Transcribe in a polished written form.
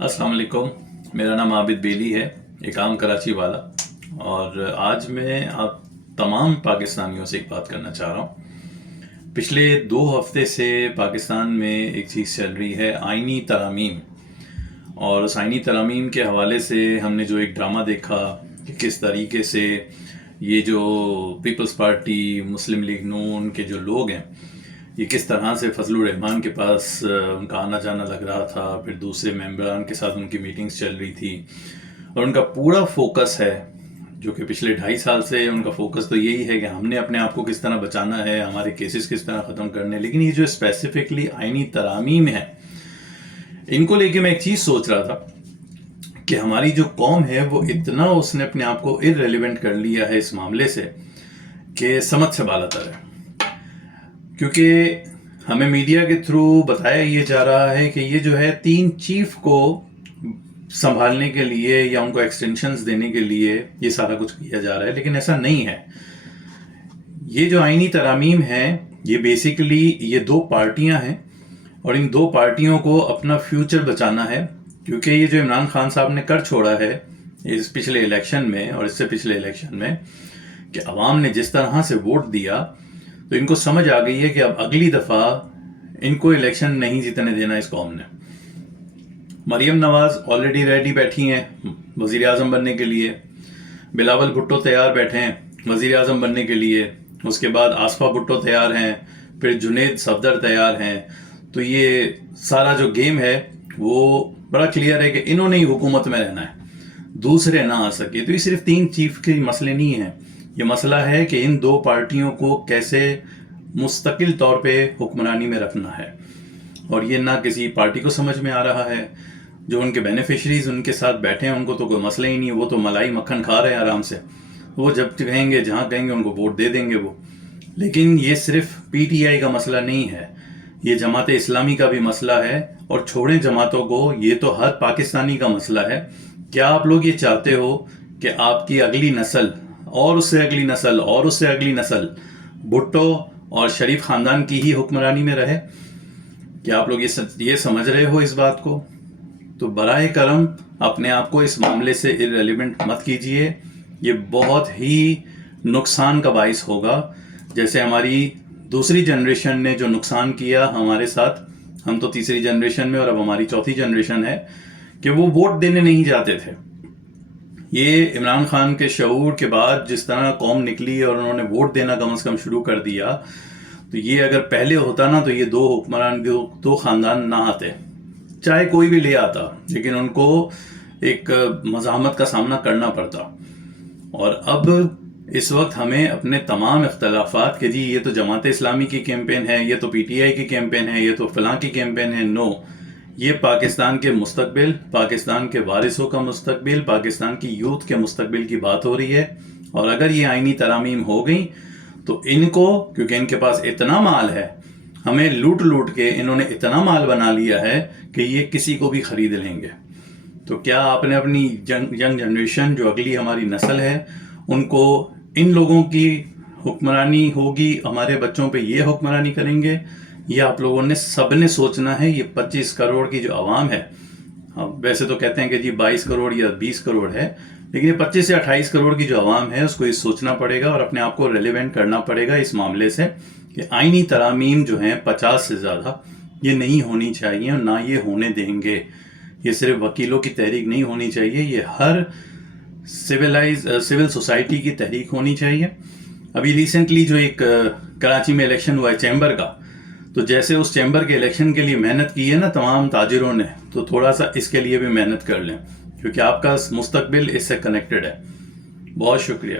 السلام علیکم، میرا نام عابد بیلی ہے، اقام کراچی والا، اور آج میں آپ تمام پاکستانیوں سے ایک بات کرنا چاہ رہا ہوں۔ پچھلے 2 ہفتے سے پاکستان میں ایک چیز چل رہی ہے، آئینی ترامیم، اور اس آئینی ترامیم کے حوالے سے ہم نے جو ایک ڈرامہ دیکھا کہ کس طریقے سے یہ جو پیپلز پارٹی، مسلم لیگ نون کے جو لوگ ہیں، یہ کس طرح سے فضل الرحمان کے پاس ان کا آنا جانا لگ رہا تھا، پھر دوسرے ممبران کے ساتھ ان کی میٹنگز چل رہی تھی، اور ان کا پورا فوکس ہے جو کہ پچھلے 2.5 سال سے ان کا فوکس تو یہی ہے کہ ہم نے اپنے آپ کو کس طرح بچانا ہے، ہمارے کیسز کس طرح ختم کرنے۔ لیکن یہ جو اسپیسیفکلی آئینی ترامیم ہے، ان کو لے کے میں ایک چیز سوچ رہا تھا کہ ہماری جو قوم ہے وہ اتنا اس نے اپنے آپ کو ارریلیونٹ کر لیا ہے اس معاملے سے کہ سمجھ سے بالا تر ہے۔ کیونکہ ہمیں میڈیا کے تھرو بتایا یہ جا رہا ہے کہ یہ جو ہے 3 چیف کو سنبھالنے کے لیے یا ان کو ایکسٹینشنز دینے کے لیے یہ سارا کچھ کیا جا رہا ہے، لیکن ایسا نہیں ہے۔ یہ جو آئینی ترامیم ہیں، یہ بیسیکلی یہ 2 پارٹیاں ہیں، اور ان 2 پارٹیوں کو اپنا فیوچر بچانا ہے، کیونکہ یہ جو عمران خان صاحب نے کر چھوڑا ہے اس پچھلے الیکشن میں اور اس سے پچھلے الیکشن میں، کہ عوام نے جس طرح سے ووٹ دیا تو ان کو سمجھ آ گئی ہے کہ اب اگلی دفعہ ان کو الیکشن نہیں جیتنے دینا اس قوم نے۔ مریم نواز آلریڈی ریڈی بیٹھی ہیں وزیر اعظم بننے کے لیے، بلاول بھٹو تیار بیٹھے ہیں وزیر اعظم بننے کے لیے، اس کے بعد آصفہ بھٹو تیار ہیں، پھر جنید صفدر تیار ہیں۔ تو یہ سارا جو گیم ہے وہ بڑا کلیئر ہے کہ انہوں نے ہی حکومت میں رہنا ہے، دوسرے نہ آ سکے۔ تو یہ صرف 3 چیف کے مسئلے نہیں ہیں، یہ مسئلہ ہے کہ ان 2 پارٹیوں کو کیسے مستقل طور پہ حکمرانی میں رکھنا ہے، اور یہ نہ کسی پارٹی کو سمجھ میں آ رہا ہے۔ جو ان کے بینیفیشریز ان کے ساتھ بیٹھے ہیں ان کو تو کوئی مسئلہ ہی نہیں، وہ تو ملائی مکھن کھا رہے ہیں آرام سے، وہ جب کہیں گے جہاں کہیں گے ان کو ووٹ دے دیں گے وہ۔ لیکن یہ صرف پی ٹی آئی کا مسئلہ نہیں ہے، یہ جماعت اسلامی کا بھی مسئلہ ہے، اور چھوڑیں جماعتوں کو، یہ تو ہر پاکستانی کا مسئلہ ہے۔ کیا آپ لوگ یہ چاہتے ہو کہ آپ کی اگلی نسل اور اس سے اگلی نسل اور اس سے اگلی نسل بھٹو اور شریف خاندان کی ہی حکمرانی میں رہے؟ کیا آپ لوگ یہ سمجھ رہے ہو اس بات کو؟ تو براہ کرم اپنے آپ کو اس معاملے سے ارریلیونٹ مت کیجئے، یہ بہت ہی نقصان کا باعث ہوگا۔ جیسے ہماری دوسری جنریشن نے جو نقصان کیا ہمارے ساتھ، ہم تو تیسری جنریشن میں اور اب ہماری چوتھی جنریشن ہے، کہ وہ ووٹ دینے نہیں جاتے تھے۔ یہ عمران خان کے شعور کے بعد جس طرح قوم نکلی اور انہوں نے ووٹ دینا کم از کم شروع کر دیا، تو یہ اگر پہلے ہوتا نا تو یہ 2 حکمران 2 خاندان نہ آتے، چاہے کوئی بھی لے آتا، لیکن ان کو ایک مزاحمت کا سامنا کرنا پڑتا۔ اور اب اس وقت ہمیں اپنے تمام اختلافات کہ جی یہ تو جماعت اسلامی کی کیمپین ہے، یہ تو پی ٹی آئی کی کیمپین ہے، یہ تو فلاں کی کیمپین ہے، نو، یہ پاکستان کے مستقبل، پاکستان کے وارثوں کا مستقبل، پاکستان کی یوتھ کے مستقبل کی بات ہو رہی ہے۔ اور اگر یہ آئینی ترامیم ہو گئیں تو ان کو، کیونکہ ان کے پاس اتنا مال ہے، ہمیں لوٹ لوٹ کے انہوں نے اتنا مال بنا لیا ہے کہ یہ کسی کو بھی خرید لیں گے۔ تو کیا آپ نے اپنی ینگ جنریشن جو اگلی ہماری نسل ہے ان کو ان لوگوں کی حکمرانی ہوگی، ہمارے بچوں پہ یہ حکمرانی کریں گے، یہ آپ لوگوں نے سب نے سوچنا ہے۔ یہ 25 کروڑ کی جو عوام ہے، ویسے تو کہتے ہیں کہ جی 22 کروڑ یا 20 کروڑ ہے، لیکن یہ 25 یا 28 کروڑ کی جو عوام ہے اس کو یہ سوچنا پڑے گا اور اپنے آپ کو ریلیونٹ کرنا پڑے گا اس معاملے سے کہ آئینی ترامیم جو ہیں 50 سے زیادہ یہ نہیں ہونی چاہیے، اور نہ یہ ہونے دیں گے۔ یہ صرف وکیلوں کی تحریک نہیں ہونی چاہیے، یہ ہر سول سوسائٹی کی تحریک ہونی چاہیے۔ ابھی ریسنٹلی جو ایک کراچی میں الیکشن ہوا ہے چیمبر کا، تو جیسے اس چیمبر کے الیکشن کے لیے محنت کی ہے نا تمام تاجروں نے، تو تھوڑا سا اس کے لیے بھی محنت کر لیں، کیونکہ آپ کا مستقبل اس سے کنیکٹڈ ہے۔ بہت شکریہ۔